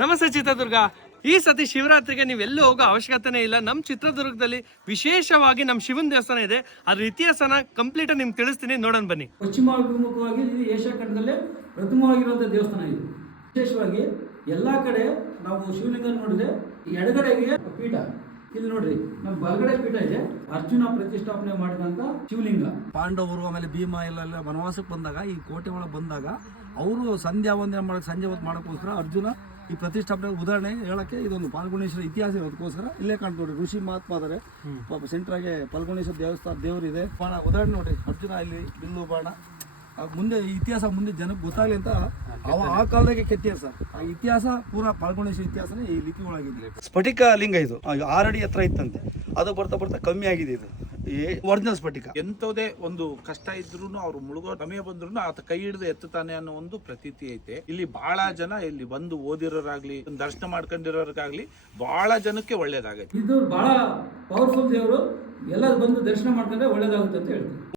ನಮಸ್ತೆ ಚಿತ್ರದುರ್ಗ. ಈ ಸತಿ ಶಿವರಾತ್ರಿಗೆ ನೀವೆಲ್ಲೂ ಹೋಗೋ ಅವಶ್ಯಕತೆನೇ ಇಲ್ಲ. ನಮ್ಮ ಚಿತ್ರದುರ್ಗದಲ್ಲಿ ವಿಶೇಷವಾಗಿ ನಮ್ಮ ಶಿವನ ದೇವಸ್ಥಾನ ಇದೆ. ಅದ್ರ ಇತಿಹಾಸನ ಕಂಪ್ಲೀಟ್ ನಿಮ್ಗೆ ತಿಳಿಸ್ತೀನಿ, ನೋಡೋಣ ಬನ್ನಿ. ಪಶ್ಚಿಮಾಭಿಮುಖವಾಗಿ ಇದು ಏಷ್ಯಾ ಖಂಡದಲ್ಲೇ ಪ್ರಥಮವಾಗಿರುವಂಥ ದೇವಸ್ಥಾನ ಇದು. ವಿಶೇಷವಾಗಿ ಎಲ್ಲಾ ಕಡೆ ನಾವು ಶಿವಲಿಂಗ ನೋಡಿದ್ರೆ ಎಡಗಡೆಗೆ ಪೀಠ, ಇಲ್ಲಿ ನೋಡ್ರಿ ನಮ್ಮ ಬಲಗಡೆ ಪೀಠ ಇದೆ. ಅರ್ಜುನ ಪ್ರತಿಷ್ಠಾಪನೆ ಮಾಡಿದಂತ ಶಿವಲಿಂಗ. ಪಾಂಡವರು ಆಮೇಲೆ ಭೀಮ ಎಲ್ಲ ವನವಾಸಕ್ಕೆ ಬಂದಾಗ ಈ ಕೋಟೆ ಒಳಗೆ ಬಂದಾಗ ಅವರು ಸಂಧ್ಯಾ ವಂದನೆ ಮಾಡಕ್ಕೆ ಸಂಜೆ ಹೊತ್ತು ಮಾಡೋಕ್ಕೋಸ್ಕರ ಅರ್ಜುನ ಈ ಪ್ರತಿಷ್ಠಾಪನೆ ಉದಾಹರಣೆ ಹೇಳಕ್ಕೆ ಇದೊಂದು ಪಾಲ್ಗುಣೇಶ್ವರ ಇತಿಹಾಸ ಇರೋದಕ್ಕೋಸ್ಕರ ಇಲ್ಲೇ ಕಾಣ್ತು ನೋಡಿ. ಋಷಿ ಮಹಾತ್ಮ ಆದರೆ ಸೆಂಟ್ರಾಗೆ ಪಾಲ್ಗುಣೇಶ್ವರ ದೇವಸ್ಥಾನ ದೇವರಿದೆ. ಬಾಣ ಉದಾಹರಣೆ ನೋಡಿ, ಅರ್ಜುನ ಇಲ್ಲಿ ಬಿಲ್ಲು ಬಾಣ ಮುಂದೆ ಇತಿಹಾಸ ಮುಂದೆ ಜನಕ್ಕೆ ಗೊತ್ತಾಗಲಿ ಅಂತ ಆ ಕಾಲದಾಗೆ ಕೆತ್ತಿಯಾರ ಸರ್. ಆ ಇತಿಹಾಸ ಪೂರಾ ಪಾಲ್ಗುಣೇಶ್ವರ ಇತಿಹಾಸನೇ ಈ ಲಿಪಿ ಒಳಗಿದೆ. ಸ್ಫಟಿಕ ಲಿಂಗ ಇದು 6 ಅಡಿ ಹತ್ರ ಇತ್ತಂತೆ, ಅದು ಬರ್ತಾ ಬರ್ತಾ ಕಮ್ಮಿ ಆಗಿದೆ. ಇದು ಒರಿಜಿನಲ್ ಸ್ಫಟಿಕ. ಎಂತದೇ ಒಂದು ಕಷ್ಟ ಇದ್ರು ಅವ್ರು ಮುಳುಗೋ ಸಮಯ ಬಂದ್ರು ಆತ ಕೈ ಹಿಡಿದು ಎತ್ತುತ್ತಾನೆ ಅನ್ನೋ ಒಂದು ಪ್ರತೀತಿ ಐತೆ. ಇಲ್ಲಿ ಬಹಳ ಜನ ಇಲ್ಲಿ ಬಂದು ಓದಿರೋರಾಗ್ಲಿ ದರ್ಶನ ಮಾಡ್ಕೊಂಡಿರೋರ್ಗಾಗ್ಲಿ ಬಹಳ ಜನಕ್ಕೆ ಒಳ್ಳೇದಾಗೈತೆ. ಇದು ಬಹಳ ಪವರ್ಫುಲ್ ದೇವರು, ಎಲ್ಲ ಬಂದು ದರ್ಶನ ಮಾಡ್ಕೊಂಡ್ರೆ ಒಳ್ಳೇದಾಗುತ್ತೆ ಅಂತ ಹೇಳ್ತೀವಿ.